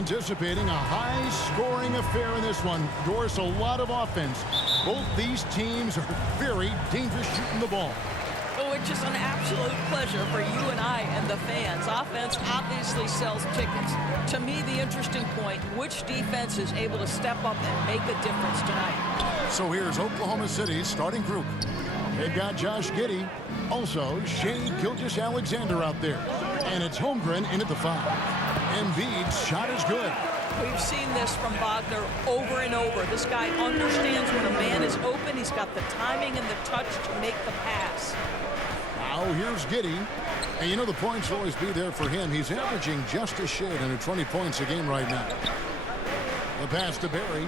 Anticipating a high-scoring affair in this one. Doris, a lot of offense. Both these teams are very dangerous shooting the ball. Which is an absolute pleasure for you and I and the fans. Offense obviously sells tickets. To me, the interesting point, which defense is able to step up and make a difference tonight? So here's Oklahoma City's starting group. They've got Josh Giddey. Also, Shea Gilgeous-Alexander out there. And it's Holmgren in at the 5. Embiid's shot is good. We've seen this from Wagner over and over. This guy understands when a man is open. He's got the timing and the touch to make the pass. Now here's Giddey. And you know the points will always be there for him. He's averaging just a shade under 20 points a game right now. The pass to Barry.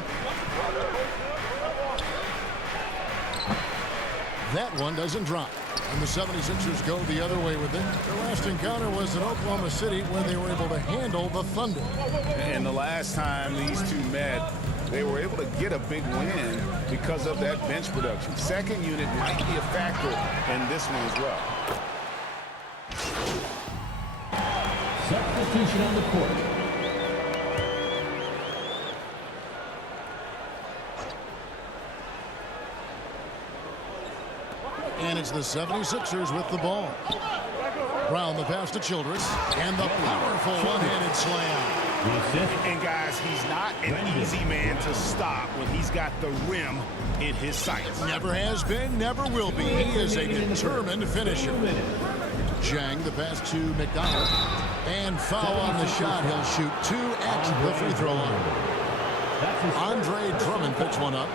That one doesn't drop. And the 76ers go the other way with it. Their last encounter was in Oklahoma City where they were able to handle the Thunder. And the last time these two met, they were able to get a big win because of that bench production. Second unit might be a factor in this one as well. Substitution on the court. And it's the 76ers with the ball. Brown the pass to Childress. And the powerful one-handed slam. And guys, he's not an easy man to stop when he's got the rim in his sights. Never has been, never will be. He is a determined finisher. Jang the pass to McDonald. And foul on the shot. He'll shoot 2 at the free throw line. Andre Drummond picks one up.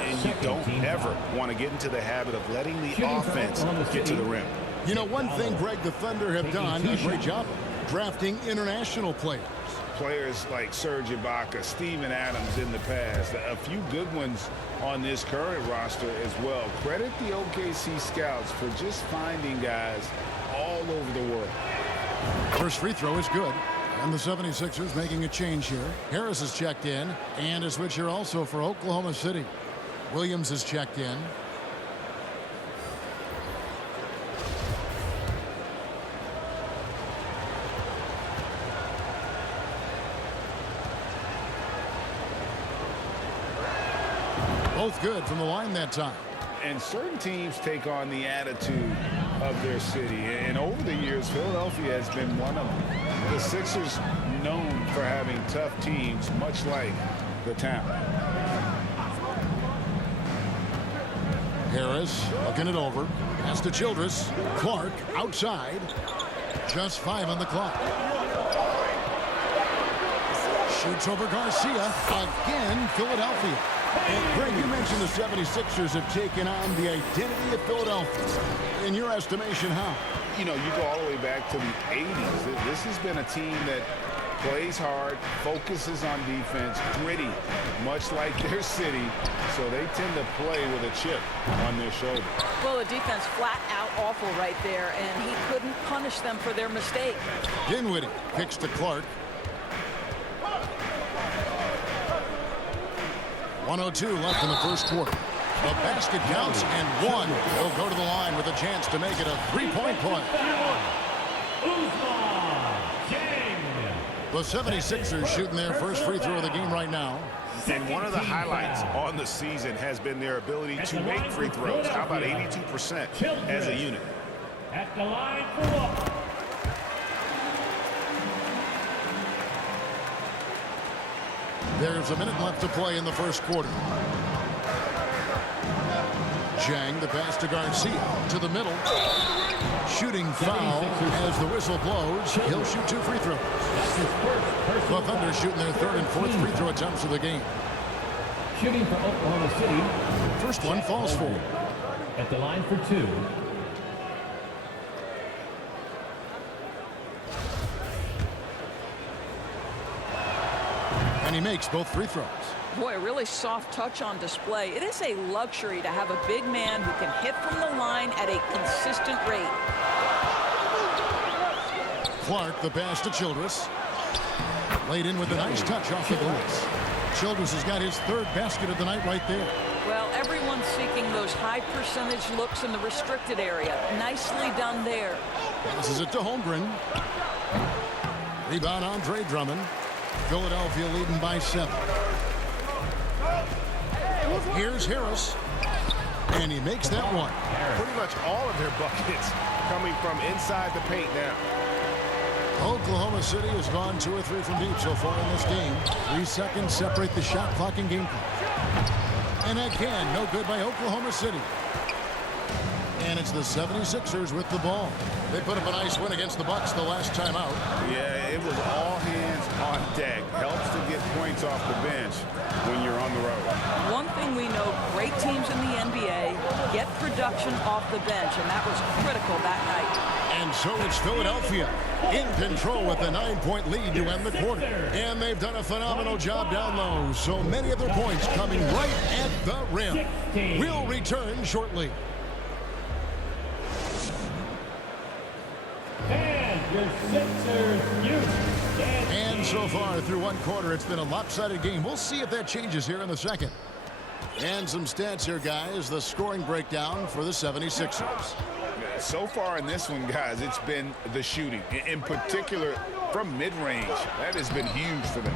And you don't ever want to get into the habit of letting the offense get to the rim. You know, one thing, Greg, the Thunder have done a great job of drafting international players. Players like Serge Ibaka, Steven Adams in the past, a few good ones on this current roster as well. Credit the OKC scouts for just finding guys all over the world. First free throw is good. And the 76ers making a change here. Harris is checked in. And a switch here also for Oklahoma City. Williams is checked in. Both good from the line that time. And certain teams take on the attitude of their city. And over the years, Philadelphia has been one of them. The Sixers known for having tough teams, much like the town. Harris looking it over. Pass to Childress. Clark outside. Just 5 on the clock. Shoots over Garcia. Again, Philadelphia. And Greg, you mentioned the 76ers have taken on the identity of Philadelphia. In your estimation, how? You know, you go all the way back to the 80s. This has been a team that plays hard, focuses on defense, gritty, much like their city. So they tend to play with a chip on their shoulder. Well, the defense flat out awful right there, and he couldn't punish them for their mistake. Dinwiddie kicks to Clark. 1:02 left in the first quarter. The basket counts, and one will go to the line with a chance to make it a three-point play. The 76ers shooting their first free throw of the game right now. And one of the highlights on the season has been their ability to make free throws. How about 82% as a unit? At the line for one. There's a minute left to play in the first quarter. Jang, the pass to Garcia, to the middle. Shooting foul as the whistle blows. He'll shoot 2 free throws. The Thunder shooting their 3rd and 4th free throw attempts of the game. Shooting for Oklahoma City. First one falls for. At the line for 2. And he makes both free throws. Boy, a really soft touch on display. It is a luxury to have a big man who can hit from the line at a consistent rate. Clark, the pass to Childress. Laid in with a nice touch off the glass. Childress has got his 3rd basket of the night right there. Well, everyone's seeking those high percentage looks in the restricted area. Nicely done there. Passes it to Holmgren. Rebound Andre Drummond. Philadelphia leading by 7. Here's Harris. And he makes that one. Pretty much all of their buckets coming from inside the paint now. Oklahoma City has gone 2 or 3 from deep so far in this game. 3 seconds separate the shot clock and game clock. And again, no good by Oklahoma City. And it's the 76ers with the ball. They put up a nice win against the Bucks the last time out. Yeah, it was all hands on deck. Helps to get points off the bench when you're on the road. One thing we know, great teams in the NBA get production off the bench, and that was critical that night. And so it's Philadelphia in control with a 9-point lead to end the quarter. And they've done a phenomenal job down low. So many of their points coming right at the rim. We'll return shortly. And your Sixers youth. And so far through one quarter, it's been a lopsided game. We'll see if that changes here in the second. And some stats here, guys. The scoring breakdown for the 76ers. So far in this one, guys, it's been the shooting. In particular, from mid-range. That has been huge for them.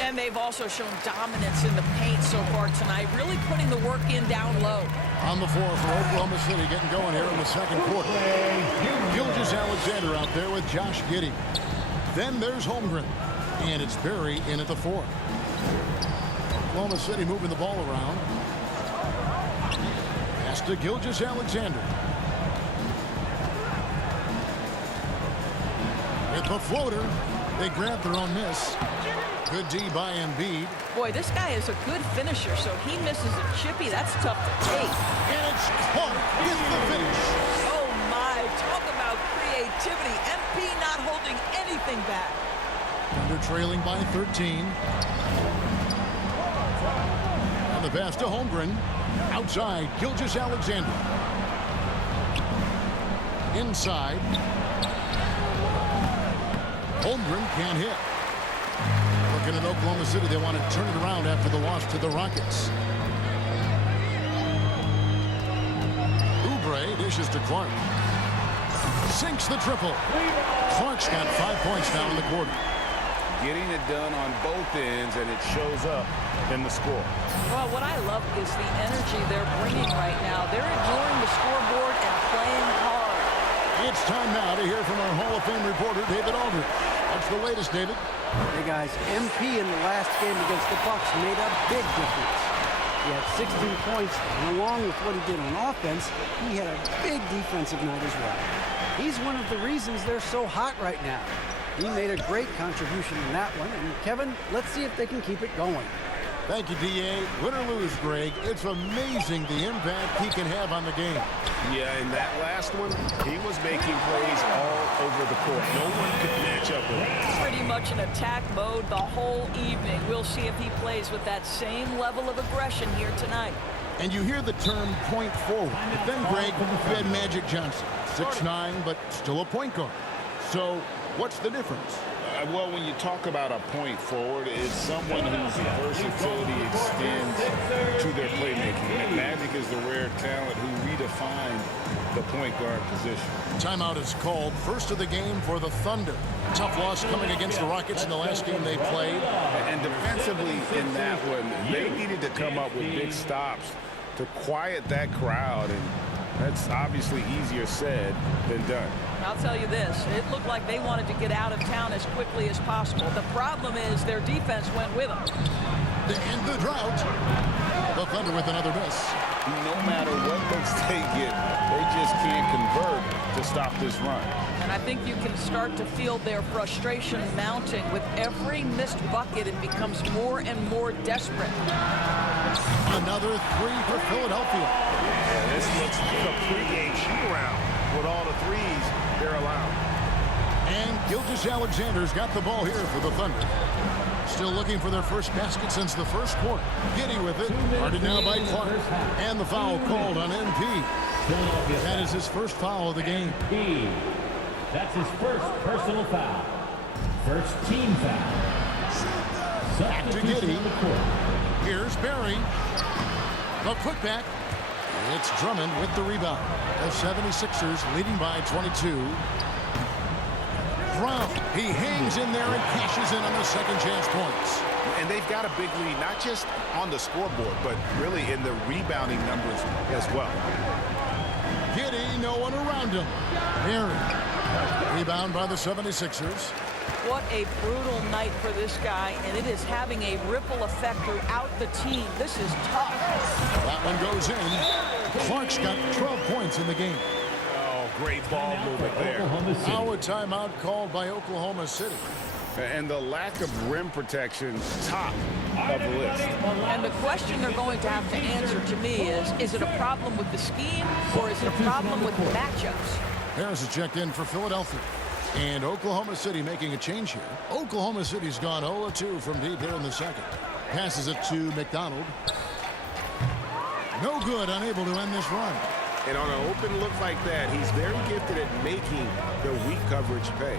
And they've also shown dominance in the paint so far tonight, really putting the work in down low. On the floor for Oklahoma City, getting going here in the second quarter. Gilgeous-Alexander out there with Josh Giddey. Then there's Holmgren. And it's Barry in at the 4. Oklahoma City moving the ball around. Pass to Gilgeous-Alexander. With the floater, they grab their own miss. Good D by Embiid. Boy, this guy is a good finisher, so he misses a chippy. That's tough to take. And it's Clark with the finish. Oh, my. Talk about creativity. MP not holding anything back. Thunder trailing by 13. And the pass to Holmgren. Outside, Gilgeous-Alexander. Inside. Holmgren can't hit. Looking at Oklahoma City, they want to turn it around after the loss to the Rockets. Oubre dishes to Clark. Sinks the triple. Clark's got 5 points now in the quarter. Getting it done on both ends, and it shows up in the score. Well, what I love is the energy they're bringing right now. They're ignoring the scoreboard and playing hard. It's time now to hear from our Hall of Fame reporter, David Aldridge. What's the latest, David? Hey guys, MP in the last game against the Bucks made a big difference. He had 16 points, and along with what he did on offense, he had a big defensive night as well. He's one of the reasons they're so hot right now. He made a great contribution in that one, and Kevin, let's see if they can keep it going. Thank you, D.A. Win or lose, Greg, it's amazing the impact he can have on the game. Yeah, in that last one, he was making plays all over the court. No one could match up with him. Pretty much in attack mode the whole evening. We'll see if he plays with that same level of aggression here tonight. And you hear the term point forward. But then, Greg, you had Magic Johnson, 6'9", but still a point guard. So what's the difference? Well, when you talk about a point forward, it's someone whose versatility extends to their playmaking. And Magic is the rare talent who redefined the point guard position. Timeout is called. First of the game for the Thunder. Tough loss coming against the Rockets in the last game they played. And defensively in that one, they needed to come up with big stops to quiet that crowd. And that's obviously easier said than done. I'll tell you this, it looked like they wanted to get out of town as quickly as possible. The problem is their defense went with them. To end the drought, the Thunder with another miss. No matter what looks they get, they just can't convert to stop this run. And I think you can start to feel their frustration mounting. With every missed bucket, it becomes more and more desperate. Another 3 for Philadelphia. Yeah, this looks like a pregame shoot-around with all the threes they're allowed. And Gilgeous-Alexander's got the ball here for the Thunder. Still looking for their first basket since the first quarter. Giddey with it. Guarded now by Clark. And the foul called on MP. That is his first foul of the game. That's his first personal foul. First team foul. Back to Giddey. Here's Barry. The putback. It's Drummond with the rebound. The 76ers leading by 22. Brown. He hangs in there and cashes in on the second chance points. And they've got a big lead, not just on the scoreboard, but really in the rebounding numbers as well. Giddey, no one around him. Perry. Rebound by the 76ers. What a brutal night for this guy, and it is having a ripple effect throughout the team. This is tough. That one goes in. Clark's got 12 points in the game. Oh, great ball movement there. Oklahoma City. Now a timeout called by Oklahoma City. And the lack of rim protection, top of the list. And the question they're going to have to answer to me is it a problem with the scheme or is it a problem with the matchups? Harris is checked in for Philadelphia. And Oklahoma City making a change here. Oklahoma City's gone 0-2 from deep here in the second. Passes it to McDonald. No good, unable to end this run. And on an open look like that, he's very gifted at making the weak coverage pay.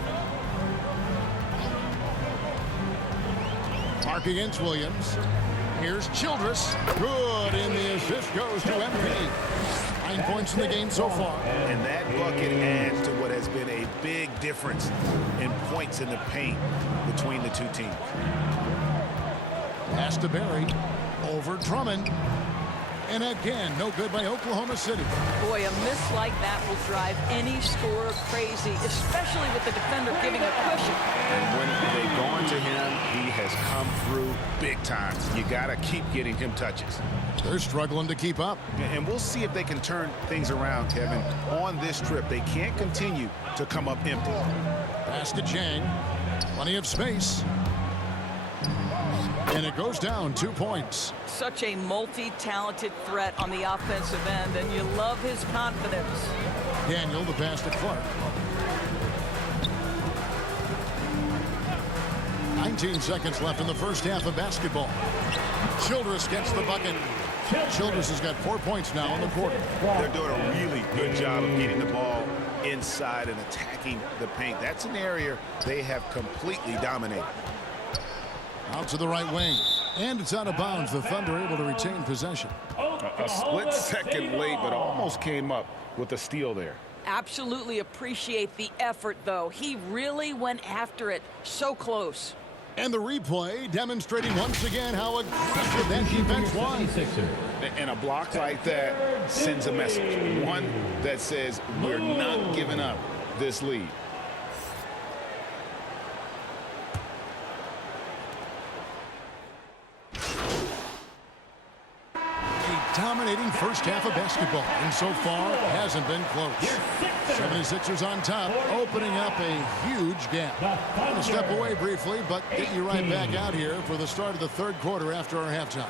Mark against Williams. Here's Childress. Good, and the assist goes to MP. 9 points in the game so far. And that bucket adds to what has been a big difference in points in the paint between the two teams. Pass to Barry. Over Drummond. And again, no good by Oklahoma City. Boy, a miss like that will drive any scorer crazy, especially with the defender giving a cushion. And when they've gone to him, he has come through big time. You got to keep getting him touches. They're struggling to keep up. And we'll see if they can turn things around, Kevin. On this trip, they can't continue to come up empty. Pass to Chang. Plenty of space. And it goes down 2 points. Such a multi-talented threat on the offensive end, and you love his confidence. Daniel, the pass to Clark. 19 seconds left in the first half of basketball. Childress gets the bucket. Childress has got 4 points now in the quarter. They're doing a really good job of getting the ball inside and attacking the paint. That's an area they have completely dominated. Out to the right wing. And it's out of bounds. The Thunder able to retain possession. A split second late, but almost came up with a steal there. Absolutely appreciate the effort, though. He really went after it. So close. And the replay demonstrating once again how aggressive that defense was. 76ers. And a block like that sends a message. One that says we're not giving up this lead. Dominating first half of basketball, and so far it hasn't been close. 76ers on top, opening up a huge gap. I'm going to step away briefly, but get you right back out here for the start of the third quarter after our halftime.